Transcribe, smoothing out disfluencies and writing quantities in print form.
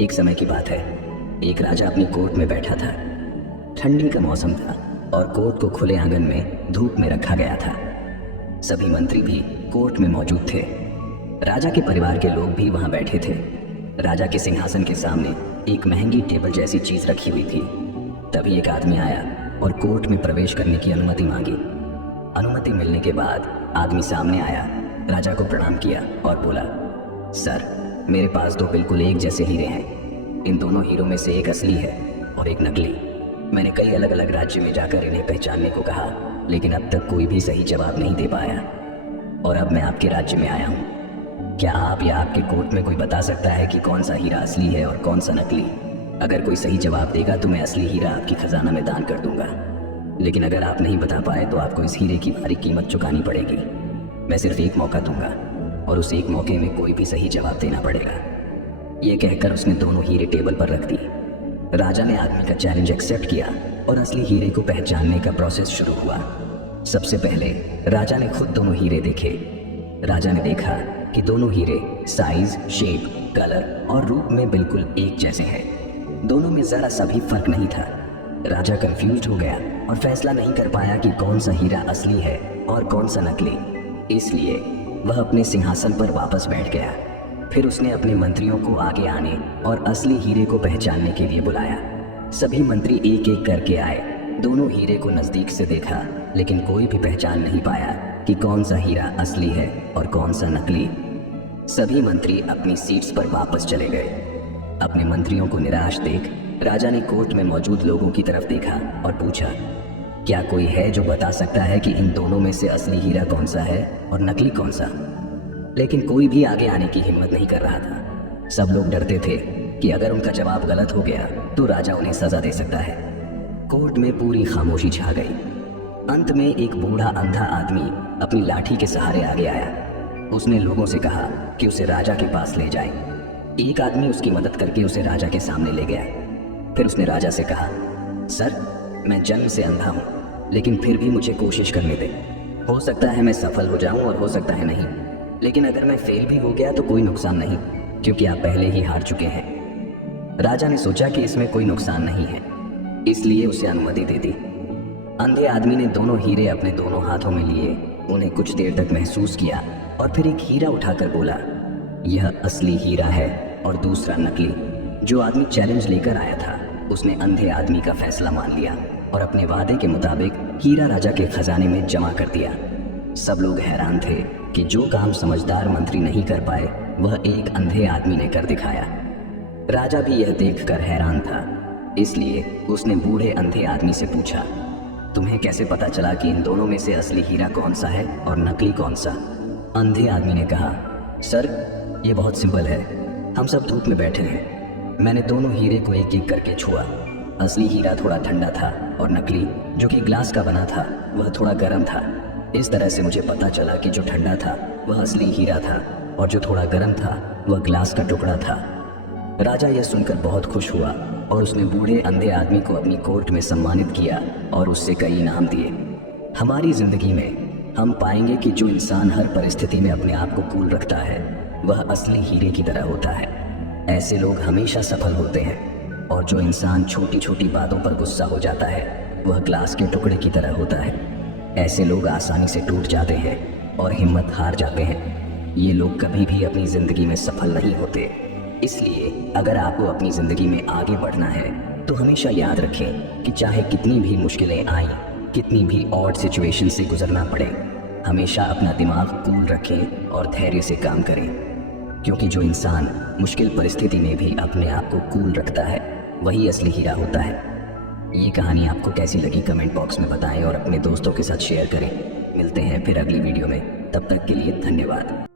एक समय की बात है, एक राजा अपनी कोर्ट में बैठा था। ठंडी का मौसम था और कोर्ट को खुले आंगन में धूप में रखा गया था। सभी मंत्री भी कोर्ट में मौजूद थे। राजा के परिवार के लोग भी वहां बैठे थे। राजा के सिंहासन के सामने एक महंगी टेबल जैसी चीज रखी हुई थी। तभी एक आदमी आया और कोर्ट में प्रवेश करने की अनुमति मांगी। अनुमति मिलने के बाद आदमी सामने आया, राजा को प्रणाम किया और बोला, सर, मेरे पास दो बिल्कुल एक जैसे हीरे हैं। इन दोनों हीरों में से एक असली है और एक नकली। मैंने कई अलग अलग राज्य में जाकर इन्हें पहचानने को कहा, लेकिन अब तक कोई भी सही जवाब नहीं दे पाया। और अब मैं आपके राज्य में आया हूँ। क्या आप या आपके कोर्ट में कोई बता सकता है कि कौन सा हीरा असली है और कौन सा नकली? अगर कोई सही जवाब देगा तो मैं असली हीरा आपकी खजाना में दान कर दूंगा, लेकिन अगर आप नहीं बता पाए तो आपको इस हीरे की भारी कीमत चुकानी पड़ेगी। मैं सिर्फ एक मौका दूंगा और उस एक मौके में कोई भी सही जवाब देना पड़ेगा। ये कहकर उसने दोनों हीरे टेबल पर रख दिए। राजा ने आदमी का चैलेंज एक्सेप्ट किया और असली हीरे को पहचानने का प्रोसेस शुरू हुआ। सबसे पहले राजा ने खुद दोनों हीरे देखे। राजा ने देखा कि दोनों हीरे साइज, शेप, कलर और रूप में बिल्कुल एक जैसे हैं। दोनों में जरा सा भी फर्क नहीं था। राजा कंफ्यूज हो गया और फैसला नहीं कर पाया कि कौन सा हीरा असली है और कौन सा नकली। इसलिए वह अपने सिंहासन पर वापस बैठ गया। फिर उसने अपने मंत्रियों को आगे आने और असली हीरे को पहचानने के लिए बुलाया। सभी मंत्री एक एक करके आए। दोनों हीरे को नजदीक से देखा, लेकिन कोई भी पहचान नहीं पाया कि कौन सा हीरा असली है और कौन सा नकली। सभी मंत्री अपनी सीट्स पर वापस चले गए। अपने मंत्रियों को निराश देख राजा ने कोर्ट में मौजूद लोगों की तरफ देखा और पूछा, क्या कोई है जो बता सकता है कि इन दोनों में से असली हीरा कौन सा है और नकली कौन सा? लेकिन कोई भी आगे आने की हिम्मत नहीं कर रहा था। सब लोग डरते थे कि अगर उनका जवाब गलत हो गया तो राजा उन्हें सजा दे सकता है। कोर्ट में पूरी खामोशी छा गई। अंत में एक बूढ़ा अंधा आदमी अपनी लाठी के सहारे आगे आया। उसने लोगों से कहा कि उसे राजा के पास ले जाएं। एक आदमी उसकी मदद करके उसे राजा के सामने ले गया। फिर उसने राजा से कहा, सर, मैं जन्म से अंधा हूँ, लेकिन फिर भी मुझे कोशिश करने दे। हो सकता है मैं सफल हो जाऊं और हो सकता है नहीं, लेकिन अगर मैं फेल भी हो गया तो कोई नुकसान नहीं, क्योंकि आप पहले ही हार चुके हैं। राजा ने सोचा कि इसमें कोई नुकसान नहीं है, इसलिए उसे अनुमति दे दी। अंधे आदमी ने दोनों हीरे अपने दोनों हाथों में लिए, उन्हें कुछ देर तक महसूस किया और फिर एक हीरा उठाकर बोला, यह असली हीरा है और दूसरा नकली। जो आदमी चैलेंज लेकर आया था उसने अंधे आदमी का फैसला मान लिया और अपने वादे के मुताबिक हीरा राजा के खजाने में जमा कर दिया। सब लोग हैरान थे कि जो काम समझदार मंत्री नहीं कर पाए वह एक अंधे आदमी ने कर दिखाया। राजा भी यह देखकर हैरान था, इसलिए उसने बूढ़े अंधे आदमी से पूछा, तुम्हें कैसे पता चला कि इन दोनों में से असली हीरा कौन सा है और नकली कौन सा? अंधे आदमी ने कहा, सर, ये बहुत सिंपल है। हम सब धूप में बैठे हैं। मैंने दोनों हीरे को एक एक करके छुआ। असली हीरा थोड़ा ठंडा था और नकली, जो कि ग्लास का बना था, वह थोड़ा गर्म था। इस तरह से मुझे पता चला कि जो ठंडा था वह असली हीरा था और जो थोड़ा गर्म था वह ग्लास का टुकड़ा था। राजा यह सुनकर बहुत खुश हुआ और उसने बूढ़े अंधे आदमी को अपनी कोर्ट में सम्मानित किया और उससे कई इनाम दिए। हमारी जिंदगी में हम पाएंगे कि जो इंसान हर परिस्थिति में अपने आप को कूल रखता है वह असली हीरे की तरह होता है। ऐसे लोग हमेशा सफल होते हैं और जो इंसान छोटी छोटी बातों पर गुस्सा हो जाता है वह ग्लास के टुकड़े की तरह होता है। ऐसे लोग आसानी से टूट जाते हैं और हिम्मत हार जाते हैं। ये लोग कभी भी अपनी जिंदगी में सफल नहीं होते। इसलिए अगर आपको अपनी जिंदगी में आगे बढ़ना है तो हमेशा याद रखें कि चाहे कितनी भी मुश्किलें आएं, कितनी भी ऑड सिचुएशन से गुजरना पड़े, हमेशा अपना दिमाग कूल रखें और धैर्य से काम करें, क्योंकि जो इंसान मुश्किल परिस्थिति में भी अपने आप को कूल रखता है वही असली हीरा होता है। ये कहानी आपको कैसी लगी कमेंट बॉक्स में बताएं और अपने दोस्तों के साथ शेयर करें। मिलते हैं फिर अगली वीडियो में, तब तक के लिए धन्यवाद।